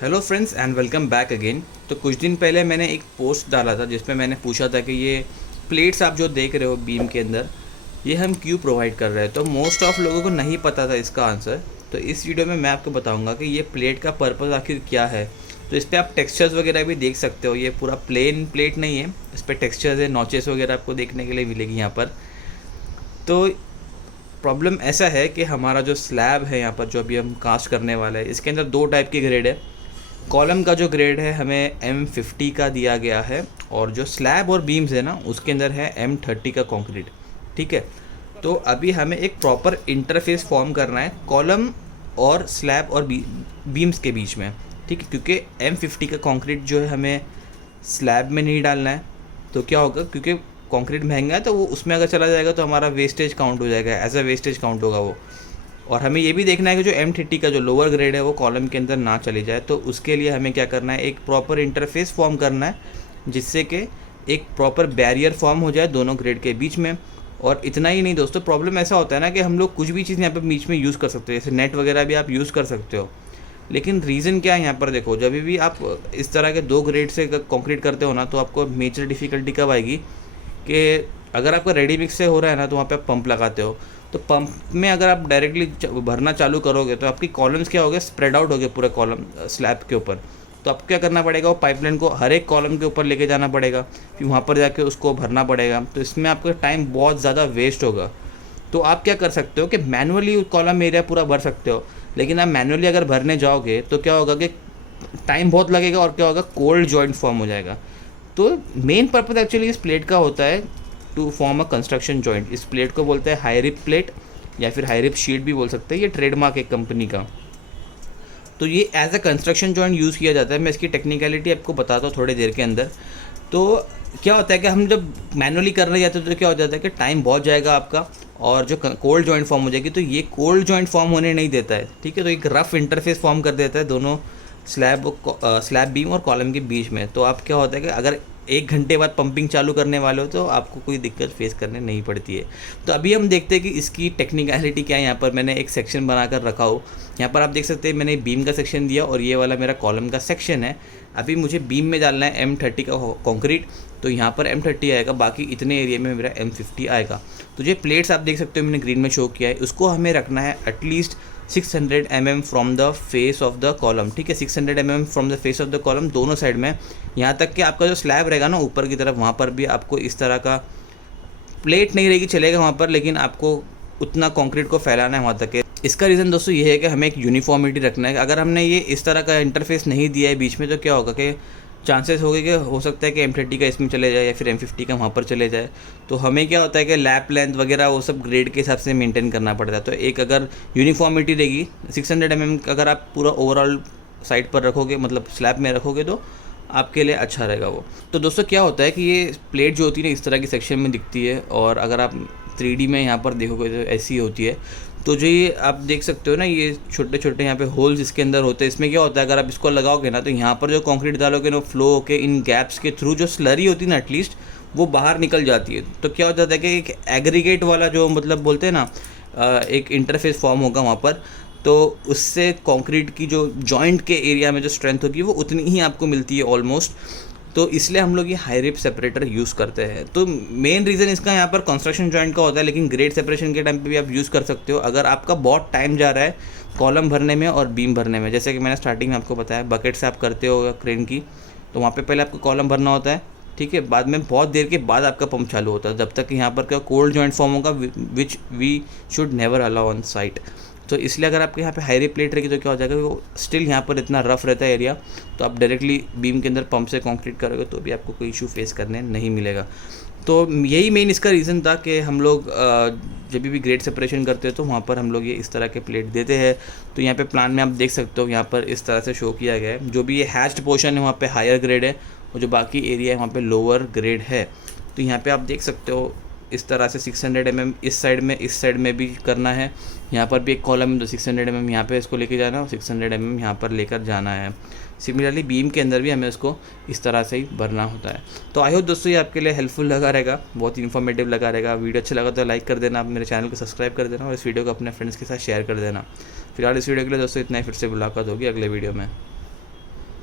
Hello friends and welcome back again. तो कुछ दिन पहले मैंने एक पोस्ट डाला था जिसमें मैंने पूछा था कि ये प्लेट्स आप जो देख रहे हो बीम के अंदर, ये हम क्यों प्रोवाइड कर रहे हैं। तो मोस्ट ऑफ लोगों को नहीं पता था इसका आंसर। तो इस वीडियो में मैं आपको बताऊंगा कि ये प्लेट का पर्पज़ आखिर क्या है। तो इस पर आप टेक्सचर्स वगैरह भी देख सकते हो। ये पूरा प्लेन प्लेट नहीं है, इस पर टेक्सचर्स है, नॉचेस वगैरह आपको देखने के लिए मिलेगी यहाँ पर। तो प्रॉब्लम ऐसा है कि हमारा जो स्लैब है यहाँ पर, जो अभी हम कास्ट करने वाला है, इसके अंदर दो टाइप की ग्रेड है। कॉलम का जो ग्रेड है हमें M50 का दिया गया है, और जो स्लैब और बीम्स है ना, उसके अंदर है M30 का कंक्रीट। ठीक है। तो अभी हमें एक प्रॉपर इंटरफेस फॉर्म करना है कॉलम और स्लैब और बीम्स के बीच में। ठीक है, क्योंकि M50 का कंक्रीट जो है हमें स्लैब में नहीं डालना है। तो क्या होगा, क्योंकि कंक्रीट महंगा है तो वो उसमें अगर चला जाएगा तो हमारा वेस्टेज काउंट हो जाएगा, एज अ वेस्टेज काउंट होगा वो। और हमें ये भी देखना है कि जो M30 का जो लोअर ग्रेड है वो कॉलम के अंदर ना चली जाए। तो उसके लिए हमें क्या करना है, एक प्रॉपर इंटरफेस फॉर्म करना है जिससे कि एक प्रॉपर बैरियर फॉर्म हो जाए दोनों ग्रेड के बीच में। और इतना ही नहीं दोस्तों, प्रॉब्लम ऐसा होता है ना कि हम लोग कुछ भी चीज़ यहाँ पर बीच में यूज़ कर सकते हो, जैसे नेट वगैरह भी आप यूज़ कर सकते हो। लेकिन रीज़न क्या है यहाँ पर, देखो जब भी आप इस तरह के दो ग्रेड से कंक्रीट करते हो ना, तो आपको मेजर डिफ़िकल्टी कब आएगी कि अगर आपका रेडी मिक्स से हो रहा है ना, तो वहाँ पे आप पंप लगाते हो। तो पंप में अगर आप डायरेक्टली भरना चालू करोगे तो आपकी कॉलम्स क्या हो गए, स्प्रेड आउट हो गए पूरे कॉलम स्लैब के ऊपर। तो आपको क्या करना पड़ेगा, वो पाइपलाइन को हर एक कॉलम के ऊपर लेके जाना पड़ेगा, फिर वहाँ पर जाके उसको भरना पड़ेगा। तो इसमें आपका टाइम बहुत ज़्यादा वेस्ट होगा। तो आप क्या कर सकते हो कि मैनुअली कॉलम एरिया पूरा भर सकते हो। लेकिन आप मैनुअली अगर भरने जाओगे तो क्या होगा कि टाइम बहुत लगेगा, और क्या होगा, कोल्ड जॉइंट फॉर्म हो जाएगा। तो मेन पर्पज़ एक्चुअली इस प्लेट का होता है to form a construction joint. इस प्लेट को बोलते हैं हाई रिप प्लेट, या फिर हाई रिप शीट भी बोल सकते हैं। ये ट्रेडमार्क है कंपनी का। तो ये as a construction joint use किया जाता है। मैं इसकी टेक्निकलिटी आपको बताता हूँ थोड़ी देर के अंदर। तो क्या होता है कि हम जब मैनुअली करने जाते हैं तो क्या हो जाता है कि टाइम बहुत जाएगा आपका, और जो कोल्ड जॉइंट फॉर्म हो जाएगी। तो ये कोल्ड जॉइंट फॉर्म होने नहीं देता है। ठीक है। तो एक रफ इंटरफेस फॉर्म कर देता है दोनों स्लैब बीम और कॉलम के बीच में। तो आप क्या होता है कि अगर 1 घंटे बाद पंपिंग चालू करने वाले हो तो आपको कोई दिक्कत फेस करने नहीं पड़ती है। तो अभी हम देखते हैं कि इसकी टेक्निकलिटी क्या है। यहाँ पर मैंने एक सेक्शन बनाकर रखा हो। यहाँ पर आप देख सकते हैं मैंने बीम का सेक्शन दिया, और ये वाला मेरा कॉलम का सेक्शन है। अभी मुझे बीम में डालना है M30 का कंक्रीट, तो यहाँ पर M30 आएगा, बाकी इतने एरिया में मेरा M50 आएगा। तो ये प्लेट्स आप देख सकते हो मैंने ग्रीन में शो किया है, उसको हमें रखना है at least 600 mm from the face of the column. ठीक है, 600 mm from the face of the column दोनों साइड में। यहाँ तक कि आपका जो स्लैब रहेगा ना ऊपर की तरफ, वहाँ पर भी आपको इस तरह का प्लेट नहीं रहेगी, चलेगा वहाँ पर, लेकिन आपको उतना कंक्रीट को फैलाना है वहाँ तक है। इसका रीज़न दोस्तों ये है कि हमें एक यूनिफॉर्मिटी रखना है। अगर हमने ये इस तरह का इंटरफेस नहीं दिया है बीच में, तो क्या होगा कि चांसेस हो गए कि हो सकता है कि M30 का इसमें चले जाए, या फिर M50 का वहाँ पर चले जाए। तो हमें क्या होता है कि लैप लेंथ वगैरह वो सब ग्रेड के हिसाब से मेंटेन करना पड़ता है। तो एक अगर यूनिफॉर्मिटी रहेगी 600 mm अगर आप पूरा ओवरऑल साइड पर रखोगे, मतलब स्लैब में रखोगे, तो आपके लिए अच्छा रहेगा वो। तो दोस्तों क्या होता है कि ये प्लेट जो होती है ना, इस तरह की सेक्शन में दिखती है, और अगर आप 3D में यहाँ पर देखोगे तो ऐसी होती है। तो जो ये आप देख सकते हो ना, ये छोटे छोटे यहाँ पे होल्स इसके अंदर होते हैं। इसमें क्या होता है, अगर आप इसको लगाओगे ना, तो यहाँ पर जो कंक्रीट डालोगे ना, फ्लो होके इन गैप्स के थ्रू जो स्लरी होती है ना, एटलीस्ट वो बाहर निकल जाती है। तो क्या हो जाता है कि एक एग्रीगेट वाला जो मतलब बोलते हैं ना, एक इंटरफेस फॉर्म होगा वहाँ पर। तो उससे कंक्रीट की जो जॉइंट के एरिया में जो स्ट्रेंथ होगी वो उतनी ही आपको मिलती है ऑलमोस्ट। तो इसलिए हम लोग ये हाई रिप सेपरेटर यूज़ करते हैं। तो मेन रीज़न इसका यहाँ पर कंस्ट्रक्शन जॉइंट का होता है, लेकिन ग्रेड सेपरेशन के टाइम पे भी आप यूज़ कर सकते हो अगर आपका बहुत टाइम जा रहा है कॉलम भरने में और बीम भरने में। जैसे कि मैंने स्टार्टिंग में आपको बताया, बकेट से आप करते हो क्रेन की, तो वहाँ पे पहले आपको कॉलम भरना होता है। ठीक है, बाद में बहुत देर के बाद आपका पंप चालू होता है, जब तक यहाँ पर क्या कोल्ड जॉइंट फॉर्म होगा, which we should never allow on site. तो इसलिए अगर आपके यहाँ पे हाई रिप प्लेट रहेगी तो क्या हो जाएगा, वो स्टिल यहाँ पर इतना रफ रहता है एरिया, तो आप डायरेक्टली बीम के अंदर पंप से कंक्रीट करोगे तो भी आपको कोई इशू फेस करने नहीं मिलेगा। तो यही मेन इसका रीज़न था कि हम लोग जब भी ग्रेड सेपरेशन करते हैं तो वहाँ पर हम लोग ये इस तरह के प्लेट देते हैं। तो यहाँ पे प्लान में आप देख सकते हो, यहाँ पर इस तरह से शो किया गया है। जो भी ये हैच्ड पोर्शन है वहाँ पे हायर ग्रेड है, और जो बाकी एरिया है वहाँ पे लोअर ग्रेड है। तो यहाँ पे आप देख सकते हो इस तरह से 600 mm इस साइड में भी करना है। यहाँ पर भी एक कॉलम है, तो 600 mm यहाँ पे इसको लेके जाना है, और 600 mm यहाँ पर लेकर जाना है। सिमिलरली बीम के अंदर भी हमें उसको इस तरह से ही भरना होता है। तो आई होप दोस्तों ये आपके लिए हेल्पफुल लगा रहेगा, बहुत इन्फॉर्मेटिव लगा रहेगा। वीडियो अच्छा लगा तो लाइक कर देना, आप मेरे चैनल को सब्सक्राइब कर देना, और इस वीडियो को अपने फ्रेंड्स के साथ शेयर कर देना। फिलहाल इस वीडियो के लिए दोस्तों इतना ही, फिर से मुलाकात होगी अगले वीडियो में।